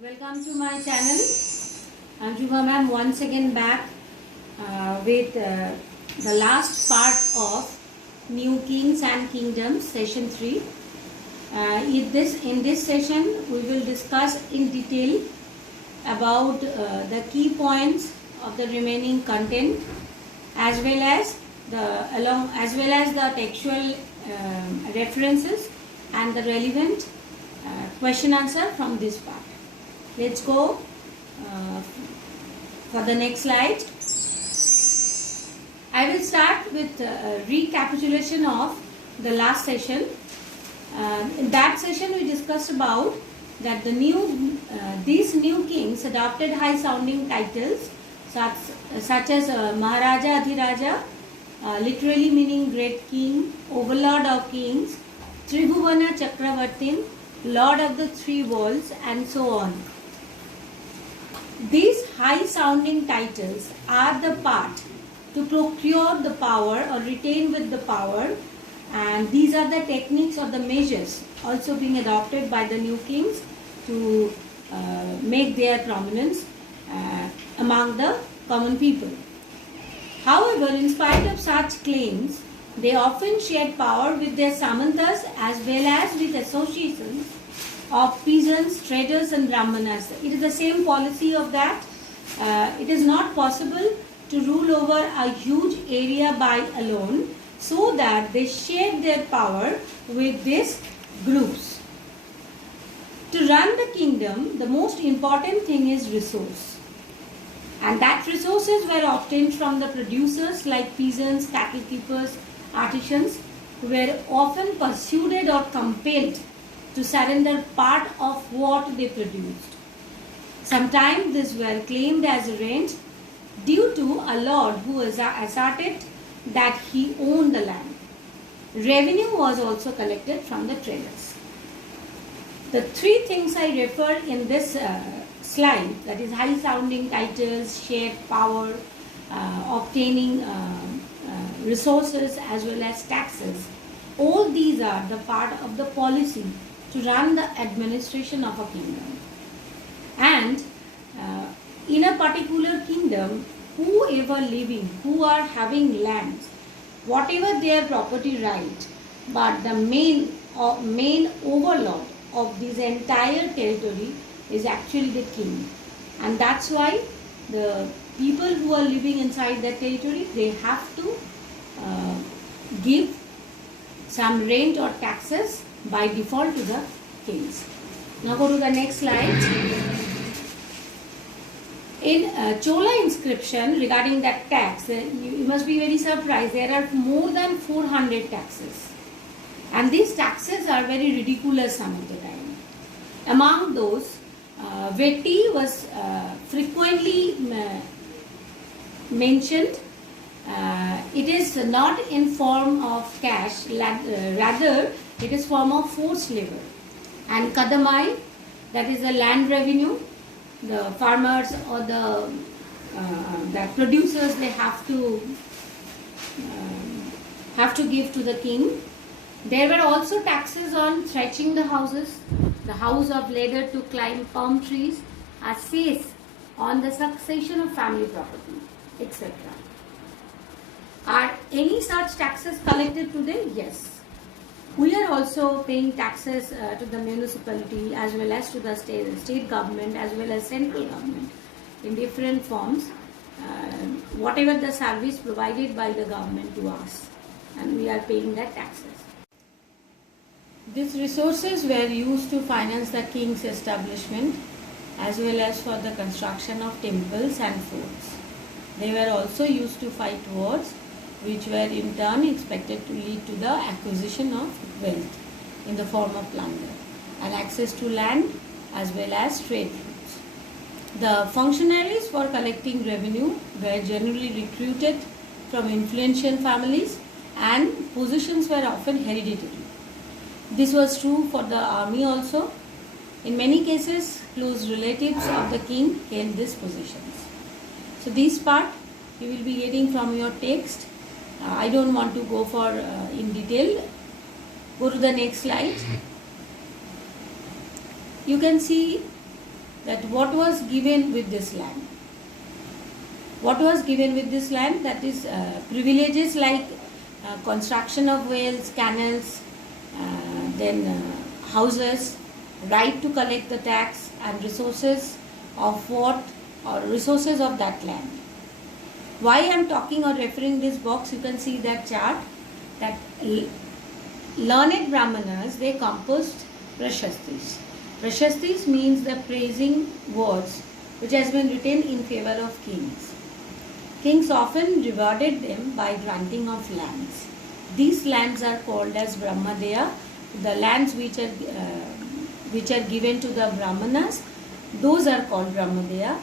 Welcome to my channel. I'm Shubha ma'am once again back with the last part of New Kings and Kingdoms session 3. In this session we will discuss in detail about the key points of the remaining content as well as the textual references and the relevant question answer from this part. Let's go for the next slide. I will start with a recapitulation of the last session. In that session we discussed about that these new kings adopted high sounding titles such as Maharaja Adhiraja, literally meaning great king, overlord of kings, Tribhuvana Chakravartin, lord of the three worlds, and so on. These high sounding titles are the part to procure the power or retain with the power, and these are the techniques or the measures also being adopted by the new kings to make their prominence among the common people. However, in spite of such claims, they often shared power with their samantas as well as with associations of peasants, traders and brahmanas. It is the same policy of that. It is not possible to rule over a huge area by alone, so that they shared their power with these groups. To run the kingdom, the most important thing is resource. And that resources were obtained from the producers like peasants, cattle keepers, artisans, who were often persuaded or compelled to surrender part of what they produced. Sometimes these were claimed as rent due to a lord who asserted that he owned the land. Revenue was also collected from the traders. The three things I refer in this slide, that is high sounding titles, shared power, obtaining resources as well as taxes, all these are the part of the policy to run the administration of a kingdom. And in a particular kingdom, whoever living, who are having lands, whatever their property right, but the main overlord of this entire territory is actually the king. And that's why the people who are living inside that territory, they have to give some rent or taxes by default to the kings. Now go to the next slide. In Chola inscription regarding that tax, you must be very surprised. There are more than 400 taxes. And these taxes are very ridiculous some of the time. Among those, Vetti was frequently mentioned. It is not in form of cash, rather it is form of forced labor. And Kadamai, that is the land revenue, the farmers or the producers, they have to give to the king. There were also taxes on thatching the houses, the house of leather to climb palm trees, a cess on the succession of family property, etc. Are any such taxes collected today? Yes. We are also paying taxes to the municipality as well as to the state government as well as central government in different forms, whatever the service provided by the government to us, and we are paying that taxes. These resources were used to finance the king's establishment as well as for the construction of temples and forts. They were also used to fight wars, which were in turn expected to lead to the acquisition of wealth in the form of plunder and access to land as well as trade routes. The functionaries for collecting revenue were generally recruited from influential families and positions were often hereditary. This was true for the army also. In many cases, close relatives of the king held these positions. So this part you will be getting from your text. I don't want to go for in detail. Go to the next slide. You can see that what was given with this land. What was given with this land? That is privileges like construction of wells, canals, then houses, right to collect the tax, and resources of what, or resources of that land. Why I am talking or referring this box, you can see that chart, that learned Brahmanas, they composed Prashastis. Prashastis means the praising words which has been written in favor of kings. Kings often rewarded them by granting of lands. These lands are called as Brahmadeya. The lands which are given to the Brahmanas, those are called Brahmadeya,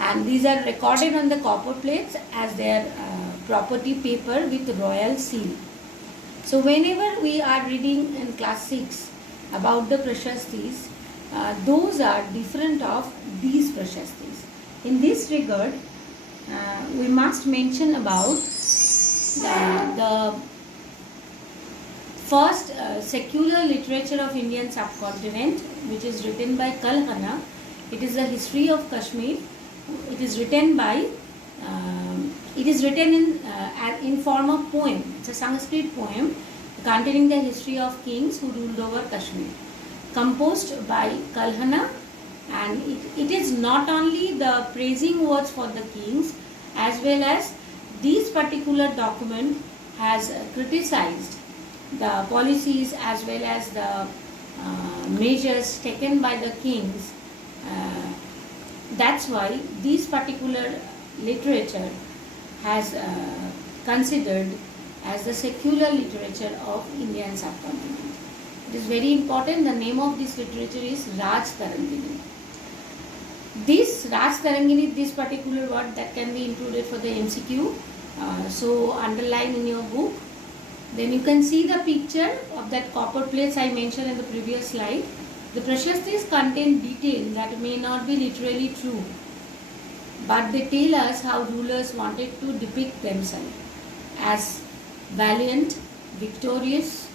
and these are recorded on the copper plates as their property paper with royal seal. So whenever we are reading in class 6 about the Prashastis, those are different of these Prashastis. In this regard, we must mention about the first secular literature of Indian subcontinent, which is written by Kalhana. It is the history of Kashmir. It is written by in form of poem. It's a Sanskrit poem containing the history of kings who ruled over Kashmir, composed by Kalhana, and it is not only the praising words for the kings, as well as this particular document has criticized the policies as well as the measures taken by the kings. That's why this particular literature has considered as the secular literature of Indian subcontinent. It is very important. The name of this literature is Raj Tarangini. This Raj Tarangini, this particular word that can be included for the MCQ. So underline in your book. Then you can see the picture of that copper plates I mentioned in the previous slide. The Prashastis contain details that may not be literally true, but they tell us how rulers wanted to depict themselves as valiant, victorious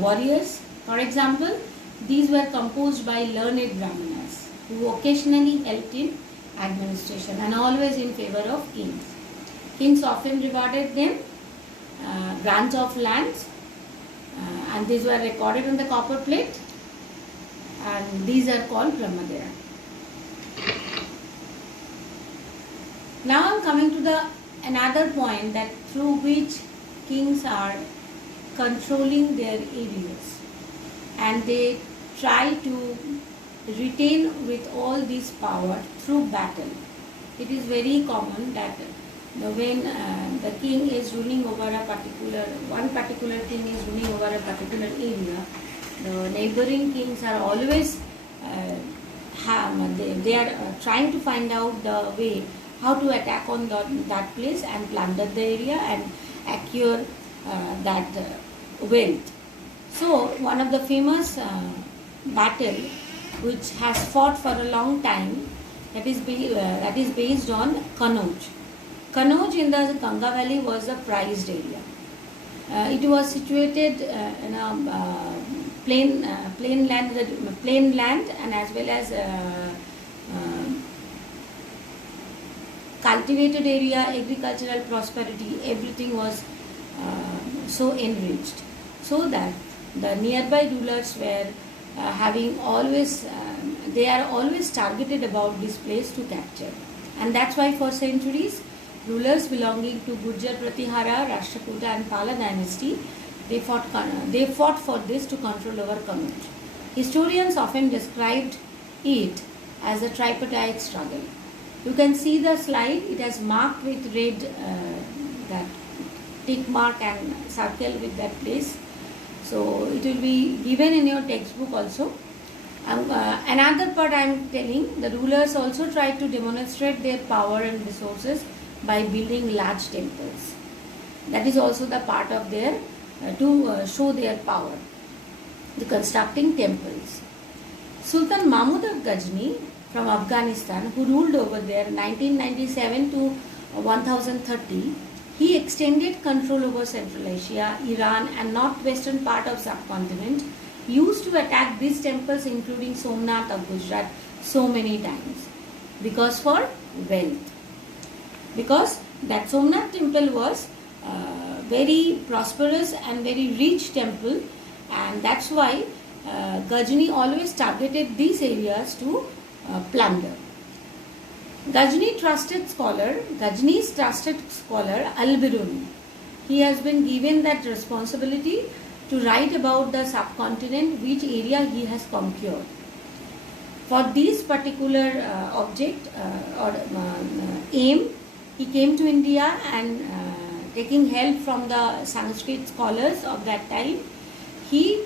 warriors. For example, these were composed by learned Brahmanas who occasionally helped in administration and always in favor of kings. Kings often rewarded them grants of lands, and these were recorded on the copper plate, and these are called Brahmadeya. Now I am coming to another point, that through which kings are controlling their areas, and they try to retain with all this power through battle. It is very common that when the king is ruling over one particular king is ruling over a particular area, the neighboring kings are always they are trying to find out the way how to attack on that place and plunder the area and acquire that wealth. So one of the famous battle which has fought for a long time, that is based on Kanauj. Kanauj in the Ganga Valley was a prized area. It was situated in a plain land, and as well as cultivated area, agricultural prosperity. Everything was so enriched, so that the nearby rulers were having always they are always targeted about this place to capture, and that's why for centuries rulers belonging to Gurjar Pratihara, Rashtrakuta and Pala dynasty, they fought for this to control over Kanauj. Historians often described it as a tripartite struggle. You can see the slide, it has marked with red, that tick mark and circle with that place. So it will be given in your textbook also. Another part I am telling, the rulers also tried to demonstrate their power and resources by building large temples. That is also the part of their, to show their power, the constructing temples. Sultan Mahmud of Ghazni from Afghanistan, who ruled over there 1997 to 1030, he extended control over Central Asia, Iran and northwestern part of subcontinent, used to attack these temples including Somnath of Gujarat. so many times, because for wealth. Because that Somnath temple was very prosperous and very rich temple, and that's why Ghazni always targeted these areas to plunder. Ghazni's trusted scholar Al-Biruni, he has been given that responsibility to write about the subcontinent, which area he has conquered. For this particular aim, he came to India and taking help from the Sanskrit scholars of that time, he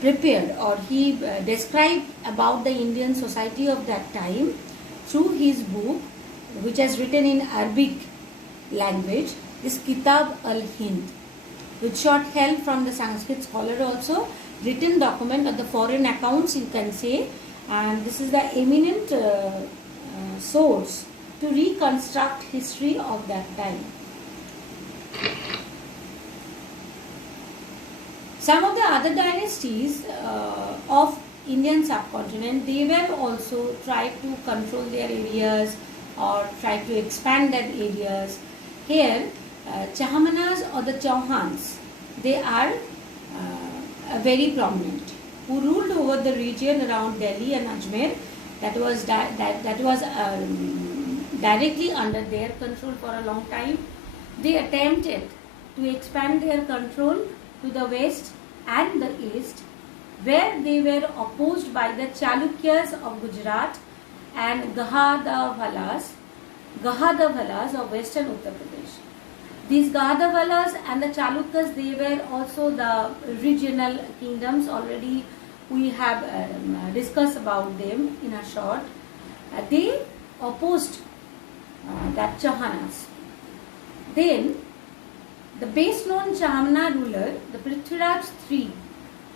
prepared, or he described about the Indian society of that time through his book, which is written in Arabic language, this Kitab al-Hind, with short help from the Sanskrit scholar also, written document of the foreign accounts, you can say, and this is the eminent source to reconstruct history of that time. Some of the other dynasties of Indian subcontinent, they were also tried to control their areas or tried to expand their areas. Here, Chahamanas or the Chauhans, they are very prominent, who ruled over the region around Delhi and Ajmer, that was directly under their control for a long time. They attempted to expand their control to the west and the east, where they were opposed by the Chalukyas of Gujarat and Gahadavalas of western Uttar Pradesh. These Gahadavalas and the Chalukyas, they were also the regional kingdoms. Already we have discussed about them in a short. They opposed that Chauhanas. Then the best known Chahamana ruler, the Prithviraj III,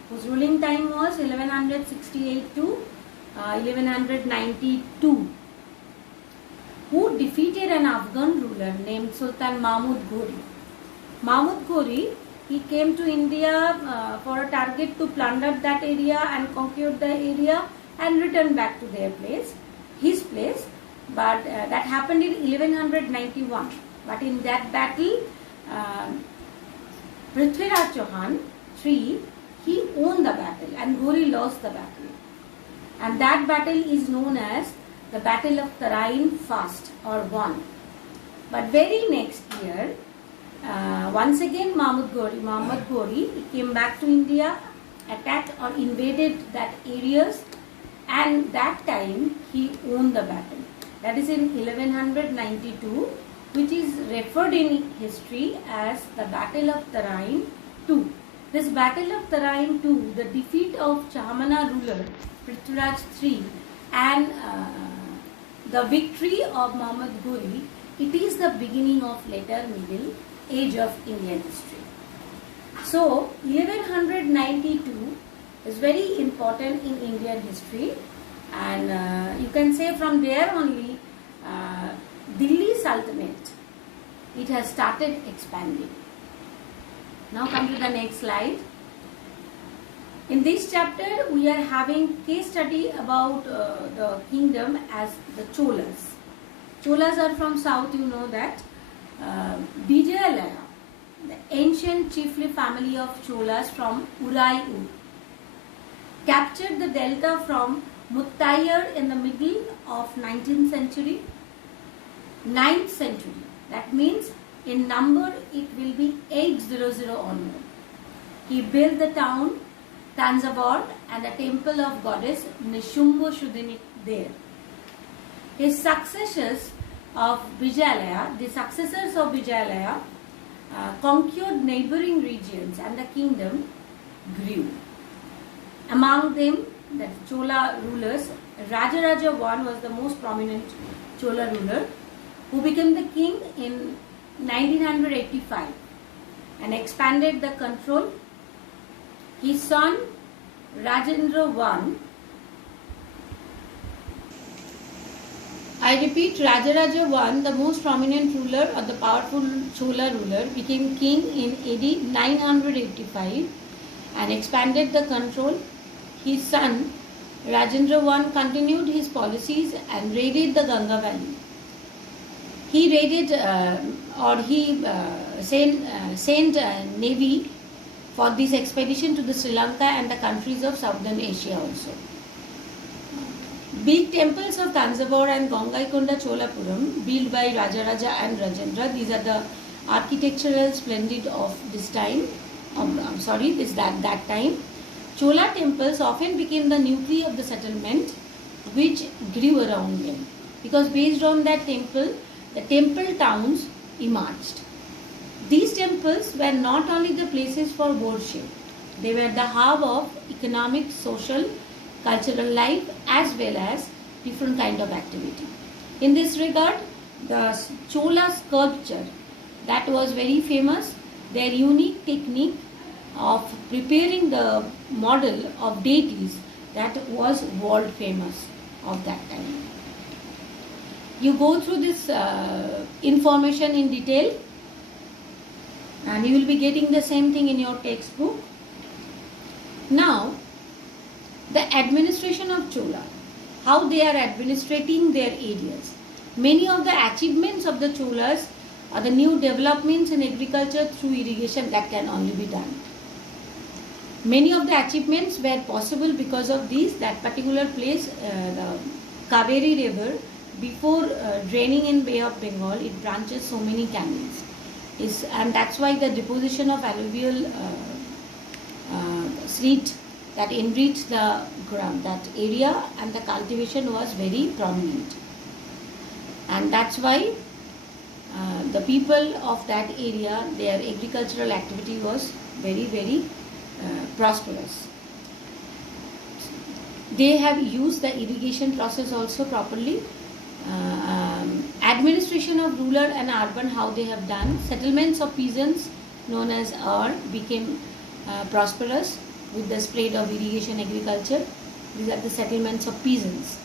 whose ruling time was 1168 to 1192, who defeated an Afghan ruler named Sultan Mahmud Ghori. Mahmud Ghori, he came to India for a target to plunder that area and conquer the area and return back to his place. But that happened in 1191. But in that battle, Prithviraj Chauhan III, he won the battle and Ghori lost the battle. And that battle is known as the Battle of Tarain Fast or won. But very next year, once again Mahmud Ghori, he came back to India, attacked or invaded that areas, and that time he won the battle. That is in 1192, which is referred in history as the Battle of Tarain II. This Battle of Tarain II, the defeat of Chahamana ruler Prithviraj III and the victory of Mahmud Ghori, it is the beginning of later Middle Age of Indian history. So 1192 is very important in Indian history, and you can say from there only Delhi Sultanate, it has started expanding. Now come to the next slide. In this chapter, we are having case study about the kingdom as the Cholas. Cholas are from south, you know that. Vijayalaya, the ancient chiefly family of Cholas from Urayur, captured the delta from Muttayar in the middle of 19th century. 9th century, that means in number it will be 800 onward. He built the town Tanjavur and the temple of goddess Nishumbhashudini there. His successors of Vijayalaya, conquered neighboring regions and the kingdom grew. Among them, the Chola rulers, Rajaraja I was the most prominent Chola ruler, who became the king in 1985 and expanded the control. His son Rajendra I repeat, Rajaraja I, the most prominent ruler or the powerful Chola ruler, became king in AD 985 and expanded the control. His son Rajendra I continued his policies and raided the Ganga Valley. He raided sent navy for this expedition to the Sri Lanka and the countries of southern Asia also. Big temples of Tanjavur and Gangaikonda Cholapuram, built by Rajaraja and Rajendra. These are the architectural splendid of this time. That time. Chola temples often became the nuclei of the settlement, which grew around them. Because based on that temple, the temple towns emerged. These temples were not only the places for worship, they were the hub of economic, social, cultural life as well as different kind of activity. In this regard, the Chola sculpture that was very famous, their unique technique of preparing the model of deities that was world famous of that time. You go through this information in detail and you will be getting the same thing in your textbook. Now, the administration of Chola, how they are administrating their areas. Many of the achievements of the Cholas are the new developments in agriculture through irrigation that can only be done. Many of the achievements were possible because of these, that particular place, the Kaveri River, before draining in Bay of Bengal, it branches so many canals. And that's why the deposition of alluvial sleet that enriched the ground, that area, and the cultivation was very prominent. And that's why the people of that area, their agricultural activity was very, very prosperous. They have used the irrigation process also properly. Administration of rural and urban, how they have done. Settlements of peasants known as became prosperous with the spread of irrigation agriculture. These are the settlements of peasants.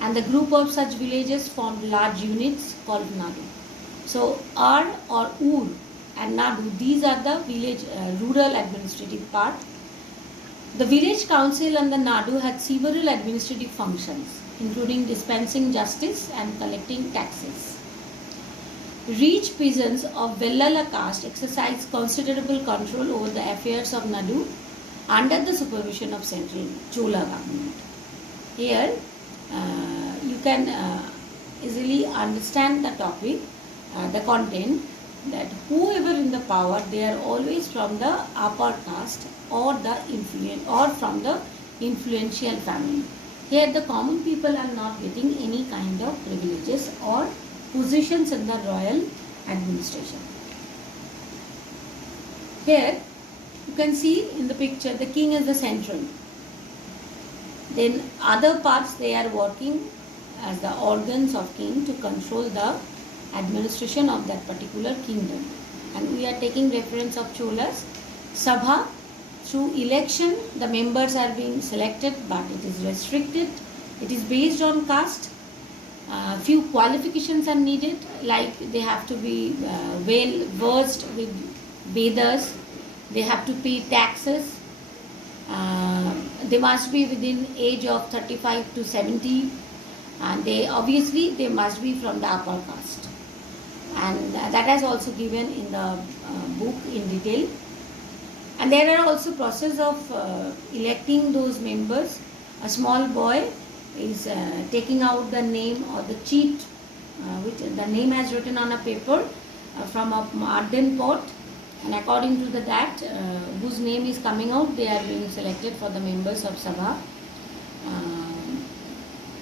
And the group of such villages formed large units called Nadu. So or Ur and Nadu, these are the village rural administrative part. The village council and the Nadu had several administrative functions, including dispensing justice and collecting taxes. Rich peasants of Vellala caste exercised considerable control over the affairs of Nadu under the supervision of central Chola government. Here you can easily understand the topic, the content, that whoever in the power, they are always from the upper caste or from the influential family. Here the common people are not getting any kind of privileges or positions in the royal administration. Here you can see in the picture the king is the central. Then other parts, they are working as the organs of king to control the administration of that particular kingdom. And we are taking reference of Cholas. Sabha, through election the members are being selected, but it is restricted. It is based on caste. Few qualifications are needed, like they have to be well versed with Vedas, they have to pay taxes, they must be within age of 35 to 70, and they must be from the upper caste. And that has also given in the book in detail. And there are also process of electing those members. A small boy is taking out the name or the cheat, which the name has written on a paper from a earthen pot, and according to that whose name is coming out, they are being selected for the members of Sabha.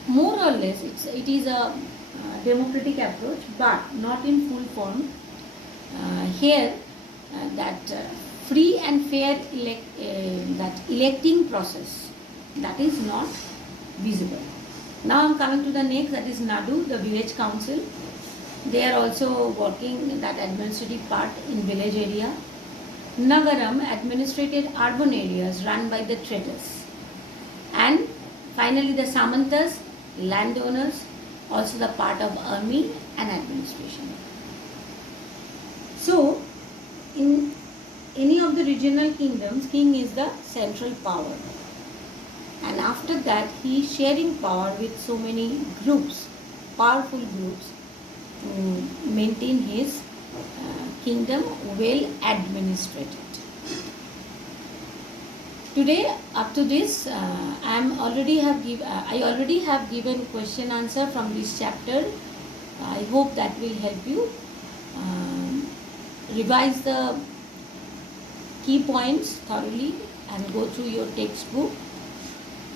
More or less it is a democratic approach, but not in full form. Here that free and fair electing process, that is not visible. Now I am coming to the next, that is Nadu, the village council. They are also working that administrative part in village area. Nagaram administrated urban areas run by the traders. And finally the Samantas, landowners, also the part of army and administration. So in any of the regional kingdoms, king is the central power. and after that he is sharing power with so many groups, powerful groups, to maintain his kingdom well administrated. Today, up to this, I already have given question answer from this chapter. I hope that will help you. Revise the key points thoroughly and go through your textbook.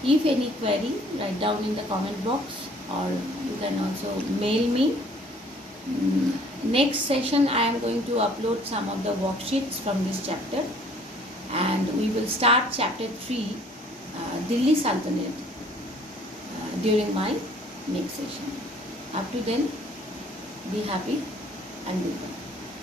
If any query, write down in the comment box, or you can also mail me. Next session I am going to upload some of the worksheets from this chapter, and we will start chapter 3, Delhi Sultanate, during my next session. Up to then, be happy and goodbye.